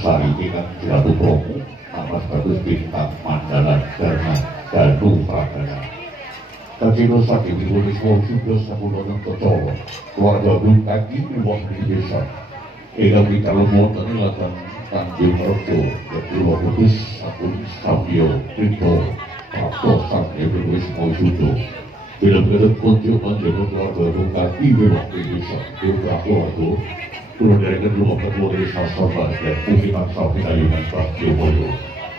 Sari ingkang Jatu Promo atas dados bintang Mandala Dharma Danu Pradana. Kacilo saking Indonesia sudah sapulono Tocoro keluarga Bintagi wonten ing desa ingkang pikalih wonten ing ladang Tanjung Rejo Pulau Kudus sampun Sabyo Trito Prapto Satya Wismo Sudo film-film kunjung panjenengan keluarga Bintagi wonten ing desa Prabowo Kulo dereken rumah kedua dari Sasaba dan Umiman Sapi Ayunan Praktio Moyo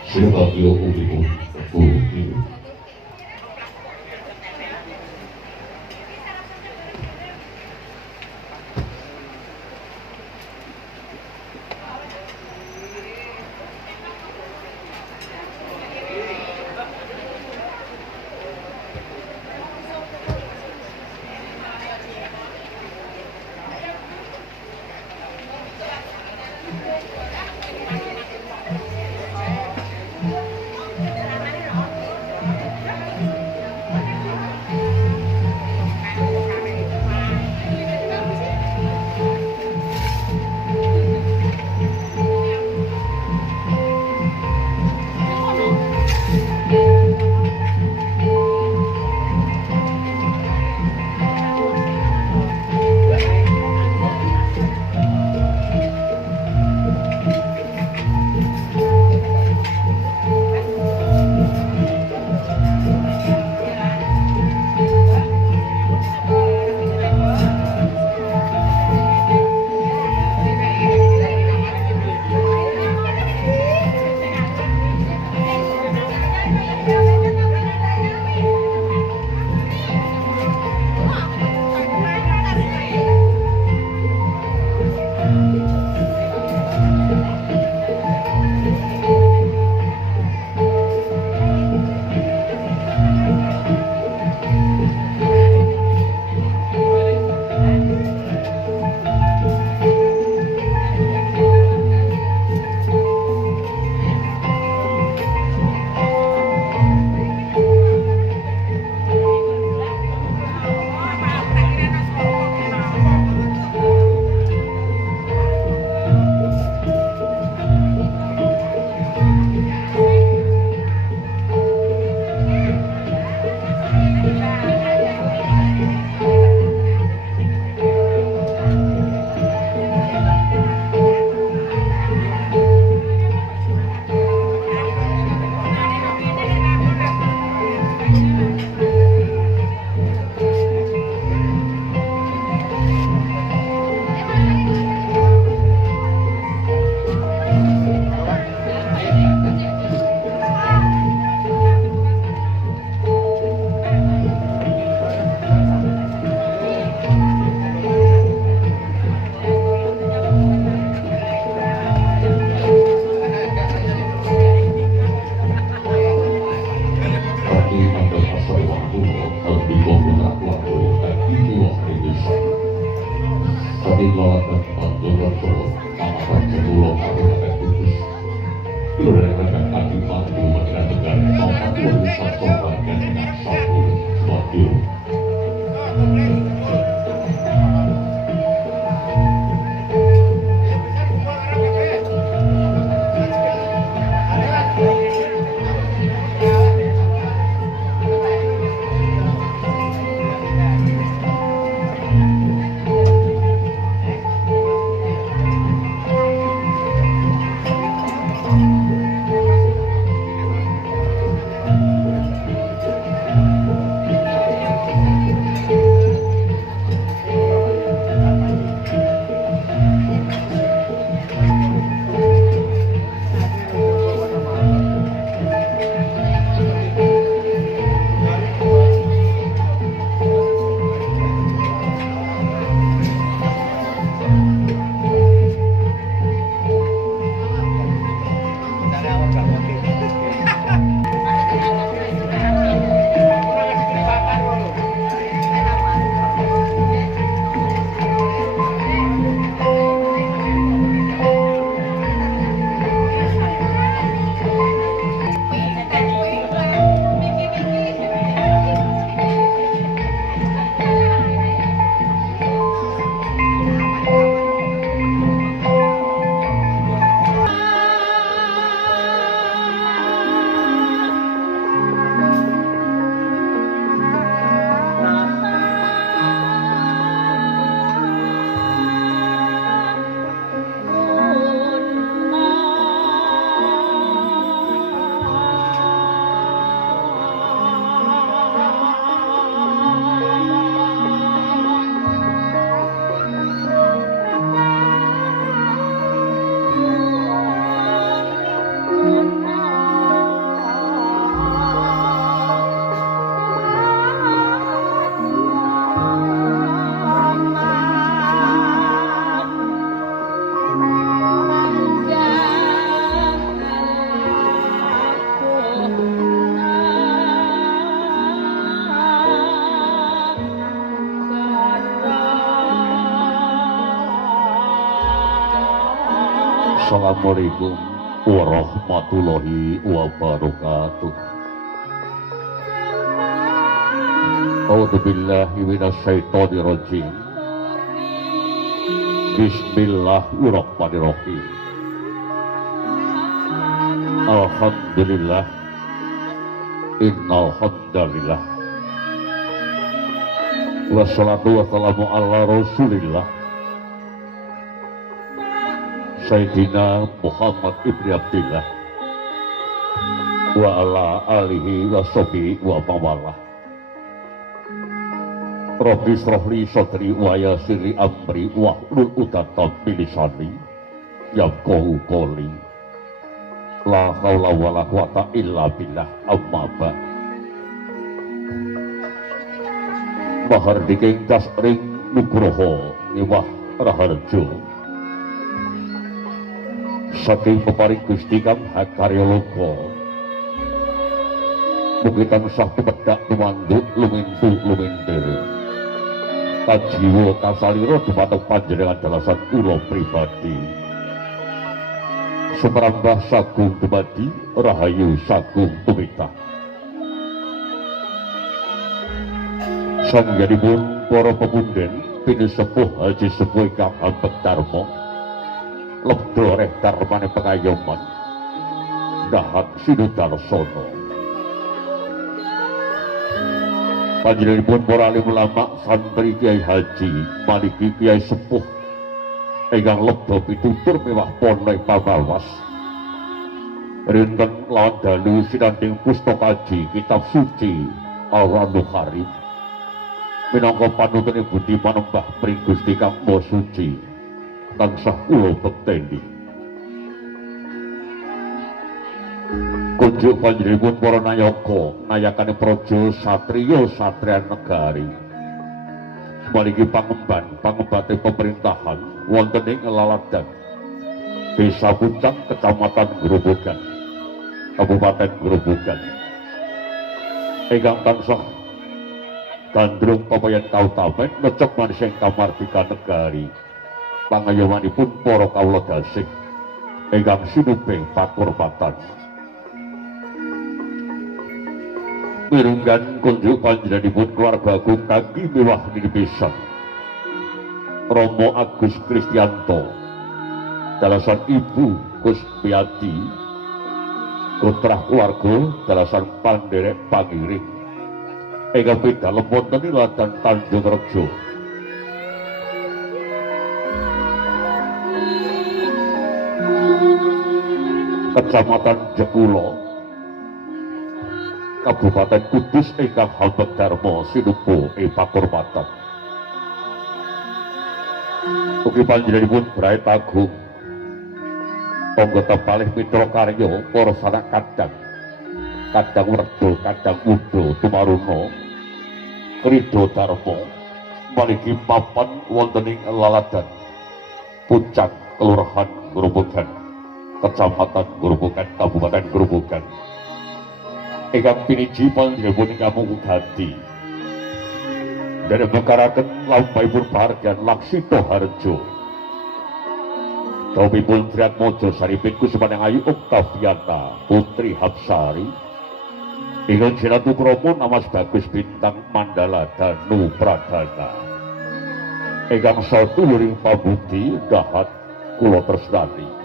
Silvagio Umiku Umiku Assalamualaikum warahmatullahi wabarakatuh. A'udzu billahi minasyaitonir rajim. Bismillahirrahmanirrahim. Alhamdulillah. Innal hamdalillah. Wassalatu wassalamu ala Rasulillah. Sayyidina Muhammad ibn Abdillah wa ala alihi wa sahbihi wa mawalah. Rabbi shrah li sadri wa yassir li amri wahlul 'uqdatam min lisani yafqahu qawli. La haula wala quwata illa billah. Amma ba'd. Mahardika ingkang ring nugraha miwah raharja saking peparing Gusti Kang Hakarya Loka mugi tansah tumedak tumanduk lumintu-lumintir kajiwa kasalira dumateng panjenengan dalasan kula pribadi sumrambah sagung dumadi rahayu sagung tumitah sanggenipun para pemunden pinisepuh Haji Sepuh Kang Ambek Darma lebdo reh darmane pengayoman dahat sinudarsana panjenenganipun para alim ulama santri Kiai Haji maliki Kiai Sepuh ingkang lebdo pitutur miwah pono pamawas rinten lawan dalu sinanding pustaka kaji kitab suci Al-Qur'anul Karim minangka panuntun budi manembah pring Gusti Kang Maha Suci tansah kula bekteni. Kunjuk panjenenganipun para nayaka nayakane praja satriya satriyan negari maliki pangembate pemerintahan wonten ing Laladan Desa Puncak Kecamatan Grobogan Kabupaten Grobogan ingkang tansah gandrung papayan kautamen necep manising kamardikan negari pangayomanipun para kawula dasih ingkang sinubeng pakurmatan mirunggan kunjuk panjenenganipun keluarga agung kangge miwah ninipisan Romo Agus Kristianto dalasan Ibu Kuspiati putra keluarga dalasan Panderek Pangiring ingkang pidalem wonten ing Laladan Tanjungrejo Kecamatan Jekulo Kabupaten Kudus ingkang Ambek Darma sinupu ing pakurmatan ugi panjenenganipun Brait Agung anggota palih mitra karya para sanak kadang werda kadang uda tumaruna Krida Darma maliki papan wonten ing Laladan Puncak Kelurahan Grobogan Kecamatan Grobogan Kabupaten Grobogan ingkang piniji panjenenganipun ingkang mugati dene bekaraken lampahipun pahargyan Laksita Harjo Dawuhipun Triatmojo Saripin Kusumaneng Ayu Oktaviana Putri Hapsari ingkang jinatu krama Mas Bagus Bintang Mandala Danu Pradana ingkang saduluring pambukti dahat kula tresnani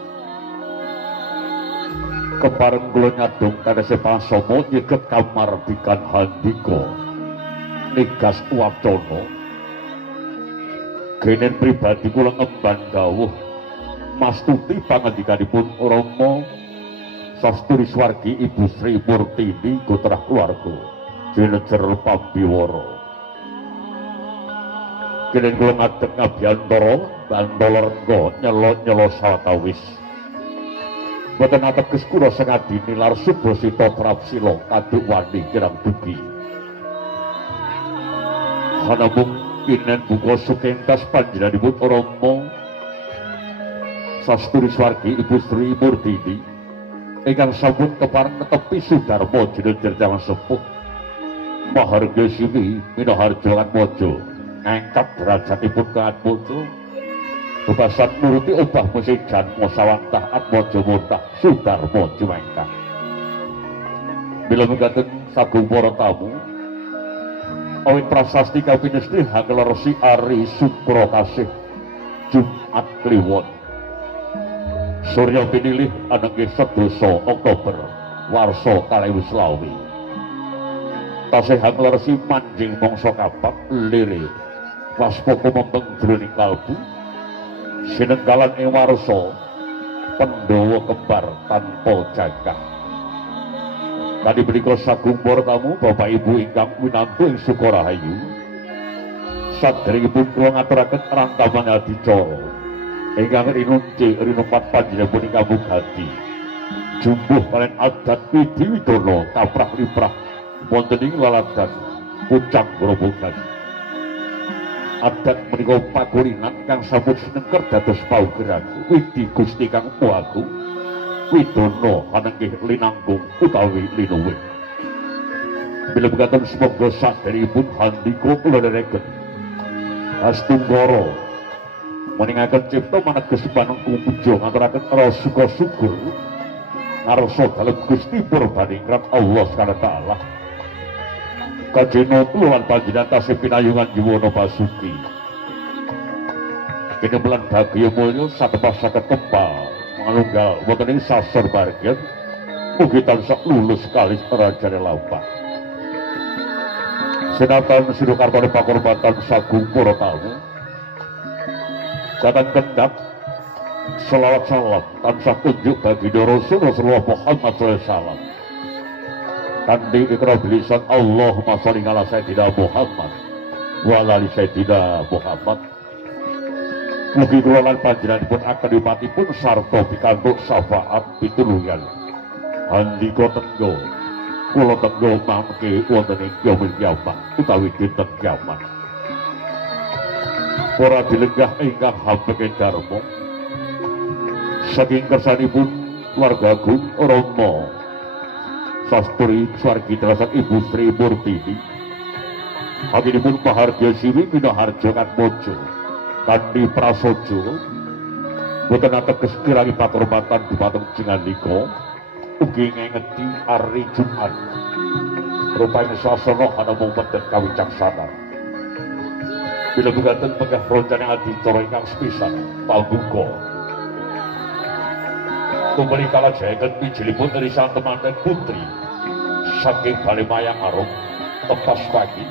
kepareng kula nyadong kanese pasama nyeget kamardikan handika nigas wacana genen pribadi kula ngemban dawuh mastuti pangandikanipun Rama Sasturi Swargi Ibu Sri Murtini putra keluarga Jenejer Pambiwara genen kula ngadeg ngabiyantara Bantala Rengga nyelo sawetawis boten ateges kula sengadi nilar Subasita Prapsila kaduk wani kirang dugi hanamung kinen buka sukentas panjenenganipun Rama Sasturi Swargi Ibu Sri Murtini ingkang sampun kepareng netepi Sudarma Jenejer Jaman Sepuh Mahargesini Minoharjo lan Mojo ngangkat derajatipun ke Atmojo bebasan nuruti obah musijan musawantah atmojo muntah sudarmo jumengkang. Bila mengatakan sagung para tamu awit prasasti kapinesti hagelarsi Ari Sukro Kasih Jumat Kliwon Surya pinilih anangge sedoso Oktober warsa 2020 tasih hagelarsi manjing mangsa kapak lire waspoko membeng jroning kalbu sinenggalan ing warsa Pandhawa kembar tanpa jagah. Tadi menika sagung para tamu Bapak Ibu ingkang winantu ing Sukorahayu. Sadèrèngipun kula ngaturaken rangkaman adicara ingkang rinunci rinupat panjenenganipun ingkang mugati. Jumbuh kalian adat Widiwidana kaprah-liprah wonten ing laladan Pucang Grobogan. Adat menika pagurinan kang sampun sinengker dados paugeran Widi Gusti kang Agung Widana ananging linanggung utawi linuwih. Bila mekaten semoga sadèrèngipun handika kula dereken Astunggara meningaken cipta maneges panengku puja ngaturaken rasa syukur ngarsa dalem Gusti Purbaningrat Allah Subhanahu wa taala. Kajena kula panjenengan tasih pinayungan Yuwana Basuki. Kene bulan Bagya Mulya satepas saged tempal manunggal wonten ing sasar bargen mugi tansah lulus kalis rajane lampah. Sinatan sinukartane pakurmatan sagung para tamu. Datang kendap selawat salam tansah tunjuk bagi Rasulullah Muhammad SAW. Kandi ikra bilisan Allahumma sholli ala sayyidina Muhammad wa ala ali sayyidina Muhammad. Mugi kula lan panjenenganipun akadipatipun sarta pikantuk syafaat pitulungan. Handika tenggo kula tenggo mangke wonten ing yaumil kiamat utawi dinten kiamat. Para dilenggah ingkang hambeke dharma saking kersanipun keluarga agung Rama Sastri Swargi Trasan Ibu Sri Murtini aginipun Pahargya Siwi Minaharja Katmojo Kandi Prasojo boten ateges kirang pakurmatan dumateng Jengandika ugi ngengeti ari Jumat rupane sasana ana mung pendet kawicaksanan. Bila bukaten menggah roncane adicara ingkang sepisan pabuka tumbeli kala jayaken pinjilipun irisan temanten putri saking Balemayang Arum tepas pagi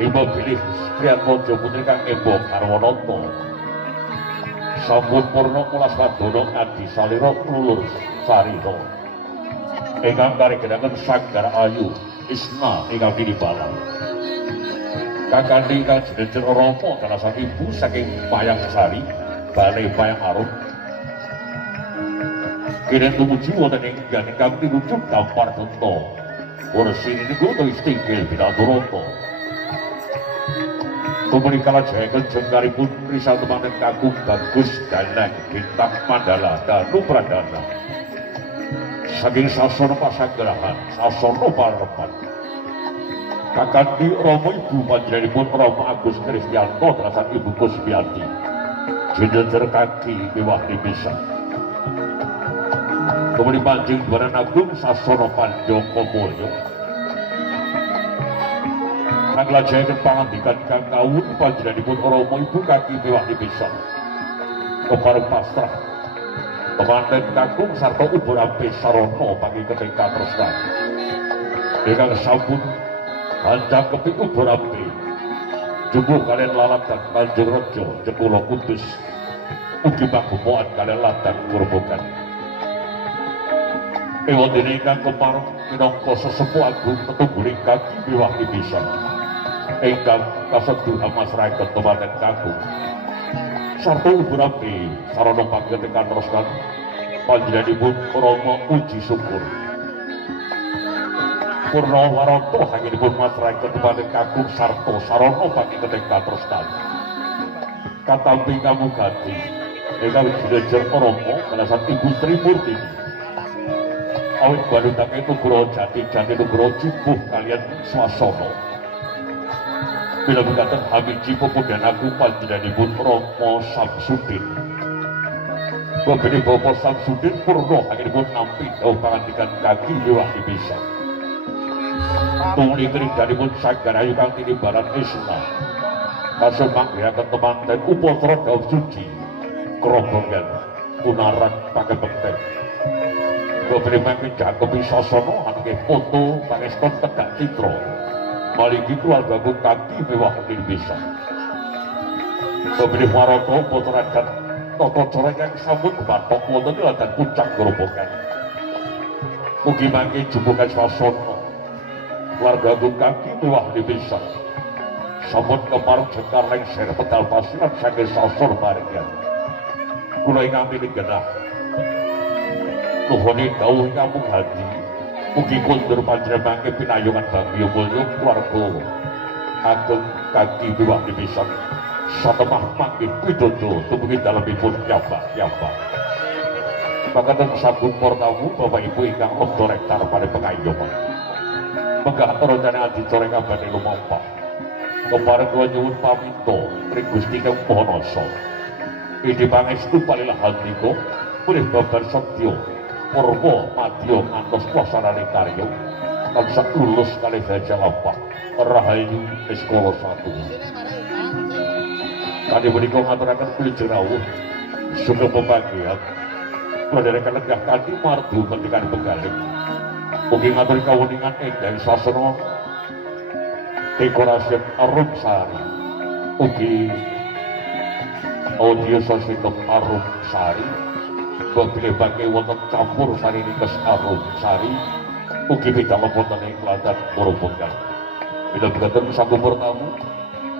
ibu bilih Kriyan Mojo putri kang Embo Karwananta sampun purna mulas wadana adi salira lulur sarira ingkang karegenaken Sanggar Ayu Isna ingkang Dinibalan kakandhi kang jenengan Rama dalasan ibu saking Payang Sari Balemayang Arum kene tumuju wonten ing ingkang tinuju Dampar Tenta Ursini niku utawi Stinggil Binaturata. Tumuli kala jayaken jengkaripun risal temanten kakung Bagus Danang Bintang Mandala Danu Pradana saking sasana pasagrahan sasana parepan kakandhi Rama ibu panjenenganipun Rama Agus Kristianto dalasan Ibu Kusmiati jenengan kaki miwah nipisan. Tumuli panjing Dwaran Agung sasana Panjaka Mulya kang lajengaken pangandikan kang kawun panjenenganipun Rama ibu kaki miwah nipisan kepareng pasrah temanten kakung sarta ubur ampe sarana pangiketing katresnan ingkang sampun handhang keping ubur ampe jumbuh kalian lalatan Tanjung Rejo Jepula Kudus ugi pagepokan kalian ladang Grobogan. Wonten ingkang kepareng minangka sesepuh agung tetungguling kaki miwah nipisan ingkang kaseduh amasrahaken temanten kakung sarta ubur ampe sarana pangiketing katresnan panjenenganipun Rama Uji Syukur Purna Waranto hanginipun masrahaken temanten kakung sarta sarana pangiketing katresnan katampi kamugati ingkang jenengan Rama dalasan Ibu Sri Murtini awit balutake Nugroho Jati Nugroho Jumbuh kalian swasana bila berkata Hamiji pemuda aku panjenenganipun Rama Samsudin. Bapakne Bapak Samsudin purna akhiripun nampi dawuh pangandikan kaki liwah bisa. Tumuli keringanipun Sanggarayu kang tinimbalan Isna. Kasul manggihaken temanten upatra dawuh suci. Krobongan punaran pakebekten. Bapakne mangke jangkepi sasana anggih foto pangeston tegak citra. Maliki keluarga kaki mewah bisa. Bapakne Maroto putra dan tata cara yang sambut batok wonten lan puncak gerobongan. Mugi mangke jumbukan swasana keluarga kaki mewah bisa. Sampun kemarin jengkar lengser pedal pasiran saking sasor maringan. Kula ingkang milik genah nuhuni dawuh nyambung hati. Mugi kundur panjenengan mangke pinayungan bangsa mulya keluarga ageng kaki mewah bisa. Satemah mangke pitutur tumugi dalemipun nyambak-nyambak. Makaten sabun portamu Bapak Ibu ingkang lektor rektar pada pengayoman. Menggah rencana adicara kabane lumampah. Kepareng kula nyuwun paminta ring Gusti Kang Mahanasa. Idi pangestu palilahan nika purih babar setya purwa madya ngantos wasarane karya tansah lulus kalih dajal lampah rahayu sekolah 1. Kali menika ngaturaken wilujeng rawuh sugeng pepanggihan kula derekaken lenggah kanthi mardu pendidikan begaling. Mugi ngaturi kawuningan enggal sasana dekorasi arum sari. Ugi audio sosial arum sari. Bapile bangke wonten campur sari nikes arum sari. Ugi bidang wonten ing Klaten Morobongan. Bila begaten sampun tamu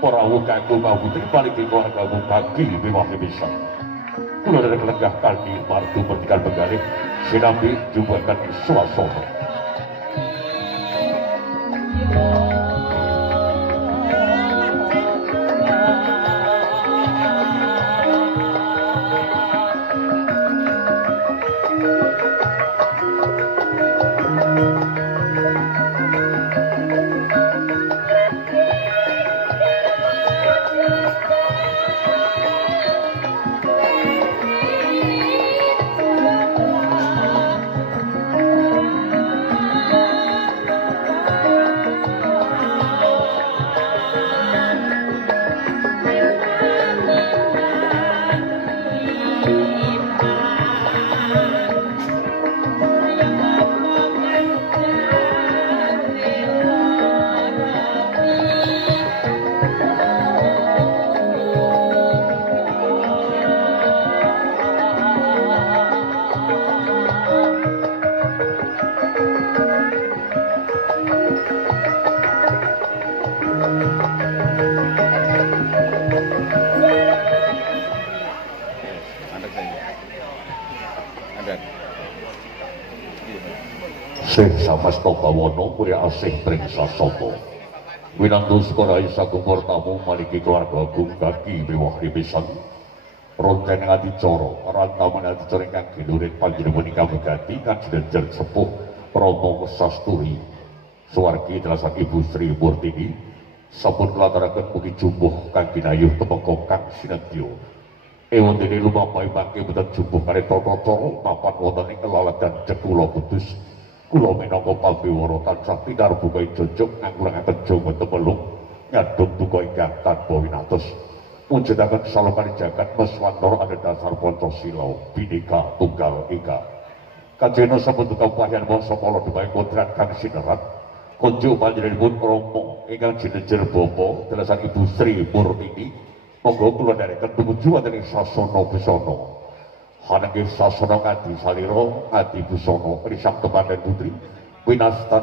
Prawu kanggo putri paliki keluarga kaki mewah bisa. Kula derek lenggah kanthi mardu pendidikan begalih sinambi jumbakan swasana. Sing samasta bawana muria asih pring sasata. Winantu sekolah sagung tamu maliki keluarga agung kaki mewah pisan. Ronten adicara rantaman adicara ingkang ginurit panjenengan ingkang megati kajenengan sepuh Rama Sasturi. Suwargi dalasan Ibu Sri Murtini sampun klataraken mugi jumbuh kang kinayuh temeka kang sinadya. Ewontene lumampah mangke boten jumbuh kali tata-cara papan wonten ing laladan Jekula Kudus. Kula minangka pabiwara tansah pinarbuka jojog ngangkuraken jawa temelung ngadhep duka ingkang tanpa winates. Mujudaken salokane jagat Meswantara adhedhasar Pancasila Bhinneka Tunggal Ika. Kajena sampun kapahyan mangsa kala depaing kodrat kang sinerat. Kunjuk panjenenganipun Rama ingkang jinejer Bapa dalasan Ibu Sri Murtini. Monggo kula dherekaken tumuju wonten ing sasana busana. Hanenging sasana ngadi salira ngadi busana risang temanten putri winastan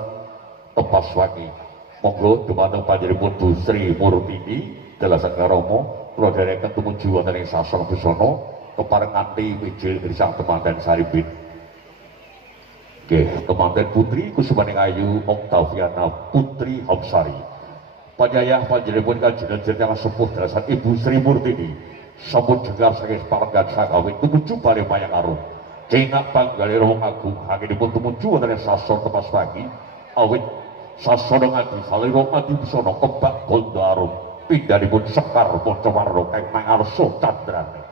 tepas wangi. Monggo dumateng panjenenganipun Bu Sri Murtini dalasan Rama kula dherekaken tumuju wonten ing sasana busana kepareng nganti wijil risang temanten saripin. Nggih, temanten putri Kusumaning Ayu Oktaviana Putri Hamsari. Panyayah panjenenganipun kajenengan yang sepuh dalasan Ibu Sri Murtini. Sampun jenggar saking parenggan sakawit tumuju bali mayang arum. Cengak panggale Rama Agung anggenipun tumuju wonten ing sasana tepas pagi awit sasana ngadi salira ngadi busana kebak gondo arum pindhanipun Sekar Pancawarna kang mangarsa candrané